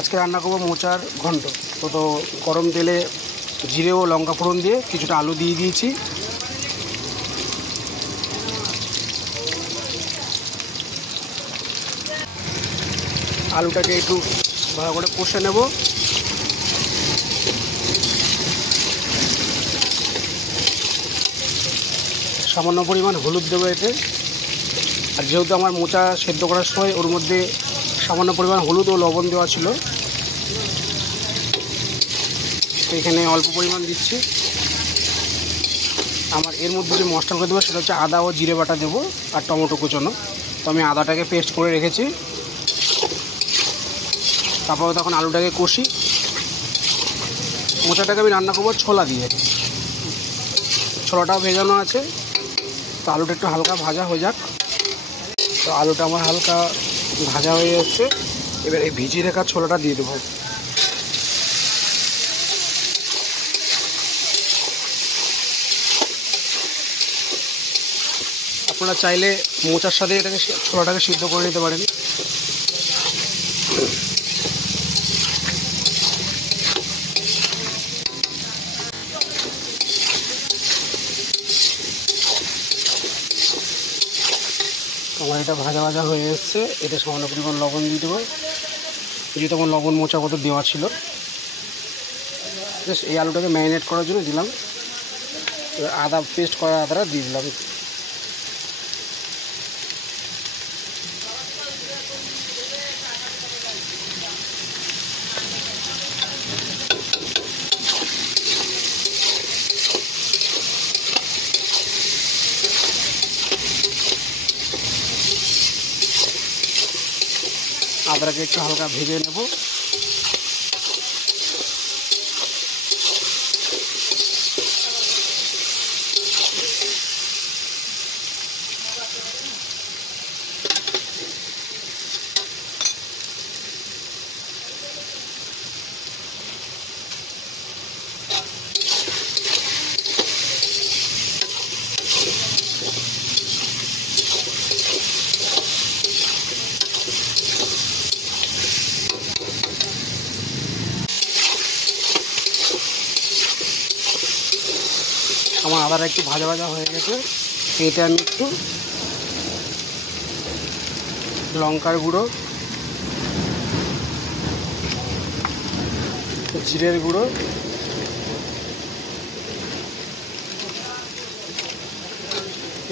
আজকে রান্না করবো মোচার ঘন্ট। তো গরম তেলে জিরে ও লঙ্কা ফোড়ন দিয়ে কিছুটা আলু দিয়ে দিয়েছি। আলুটাকে একটু ভালো করে কষে নেব। সামান্য পরিমাণ হলুদ দেবো এতে। আর যেহেতু আমার মোচা সেদ্ধ করার সময় ওর মধ্যে সামান্য পরিমাণ হলুদ ও লবণ দেওয়া ছিল, এখানে অল্প পরিমাণ দিচ্ছি। আমার এর মধ্যে যে মশলাগুলো দেবো সেটা হচ্ছে আদা ও জিরে বাটা দেবো আর টমেটো কুচনো। তো আমি আদাটাকে পেস্ট করে রেখেছি। তারপরে তখন আলুটাকে কষি। মোচাটাকে আমি রান্না করবো ছোলা দিয়ে। ছোলাটাও ভেজানো আছে। তো আলুটা একটু হালকা ভাজা হয়ে যাক। তো আলুটা আমার হালকা ভাজা হয়ে যাচ্ছে। এবার এই ভিজিয়ে রাখা ছোলাটা দিয়ে দেবো। আপনারা চাইলে মোচার সাথে এটাকে ছোলাটাকে সিদ্ধ করে নিতে পারেন। আমার এটা ভাজা ভাজা হয়ে এসছে। এটা সামান্য পরিমাণ লবণ দিয়ে দেবো, যেহেতু আমার লবণ মোচা কত দেওয়া ছিল। জাস্ট এই আলুটাকে ম্যারিনেট করার জন্য দিলাম। আদা পেস্ট করা আদাটা দিয়ে দিলাম। আদাটাকে একটু হালকা ভেজে নেব। আমার আদাটা একটু ভাজা ভাজা হয়ে গেছে। এটা আমি একটু লঙ্কার গুঁড়ো, জিরের গুঁড়ো,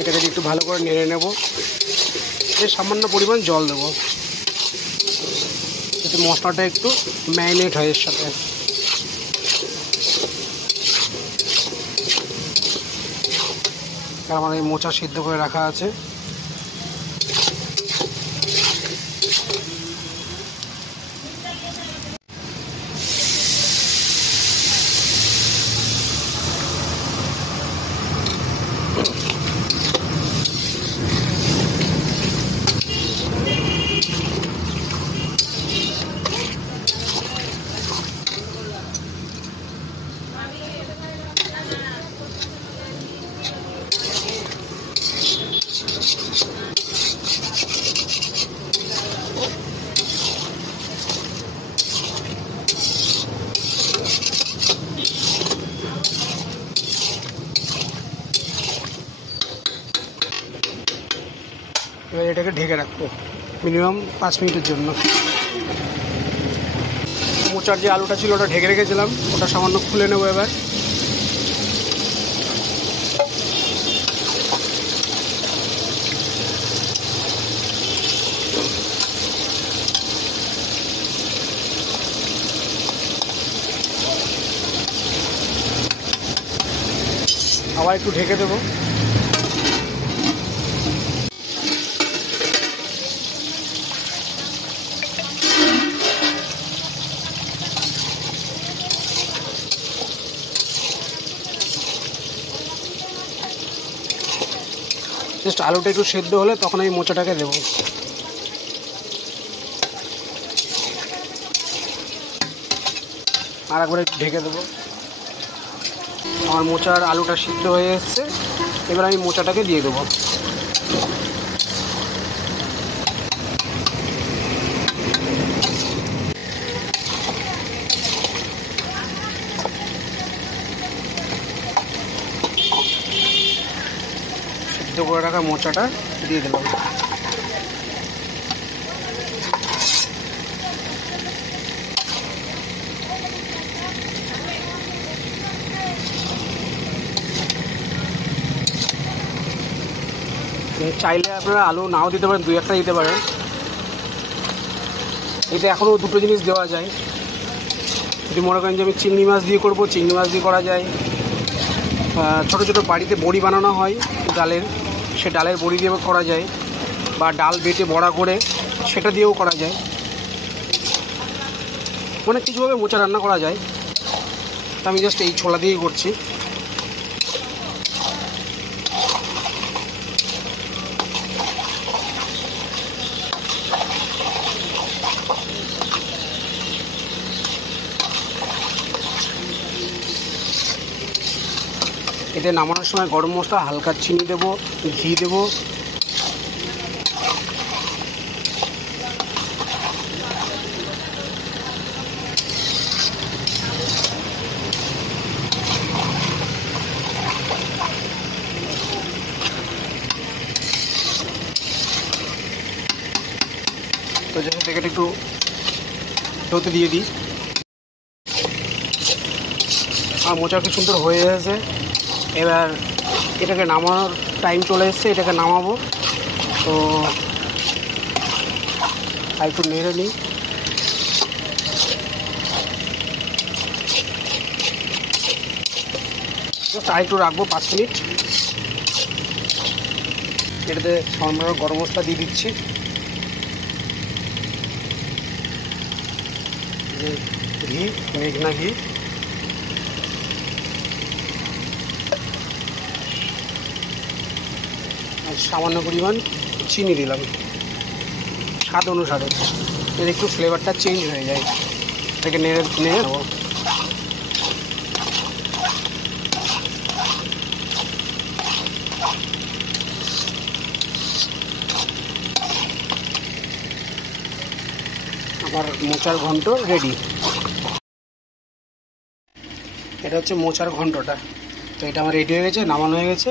এটাকে একটু ভালো করে নেড়ে নেব। এর সামান্য পরিমাণ জল দেবো যাতে মশলাটা একটু ম্যারিনেট হয় এর সাথে। আমার এই মোচা সিদ্ধ করে রাখা আছে। এবার এটাকে ঢেকে রাখবো মিনিমাম 5 মিনিটের জন্য। মোচার যে আলুটা ছিল ওটা ঢেকে রেখেছিলাম, ওটা সামান্য খুলে নেবো। এবার আবার একটু ঢেকে দেবো। জাস্ট আলুটা একটু সেদ্ধ হলে তখন আমি মোচাটাকে দেবো। আর একবার একটু ঢেকে দেবো। আমার মোচার আলুটা সিদ্ধ হয়ে এসছে। এবার আমি মোচাটাকে দিয়ে দেবো। করে রাখা মোচাটা দিয়ে দিলাম। চাইলে আপনারা আলু নাও দিতে পারেন, 2-1টা দিতে পারেন। এতে এখনও দুটো জিনিস দেওয়া যায়। যদি মনে করেন যে আমি চিংড়ি মাছ দিয়ে করবো, চিংড়ি মাছ দিয়ে করা যায়। ছোটো ছোটো বাড়িতে বড়ি বানানো হয় ডালের, সে ডালের বড়ি দিয়ে করা যায়, বা ডাল বেটে বড়া করে সেটা দিয়েও করা যায়। অনেক কিছুভাবে মোচা রান্না করা যায়। আমি জাস্ট এই ছোলা দিয়েই করছি। এতে নামানোর সময় গরম মশলা, হালকা চিনি দেবো, ঘি দেবো। তো যেখানে থেকে একটু হতে দিয়ে দিই। আর মোচা কি সুন্দর হয়ে গেছে। এবার এটাকে নামানোর টাইম চলে এসছে, এটাকে নামাবো। তো আর একটু নেড়ে নিই। আর একটু রাখবো 5 মিনিট। এটাতে সামান্য গরম মশলা দিয়ে দিচ্ছি, ঘি, মেঘনা ঘি। সামান্য পরিমাণ চিনি দিলাম স্বাদ অনুসারে, এর একটু ফ্লেভারটা চেঞ্জ হয়ে যায়। এটাকে নেড়ে নেবো। আমার মোচার ঘন্ট রেডি। এটা হচ্ছে মোচার ঘন্টটা। তো এটা আমার রেডি হয়ে গেছে, নামানো হয়ে গেছে।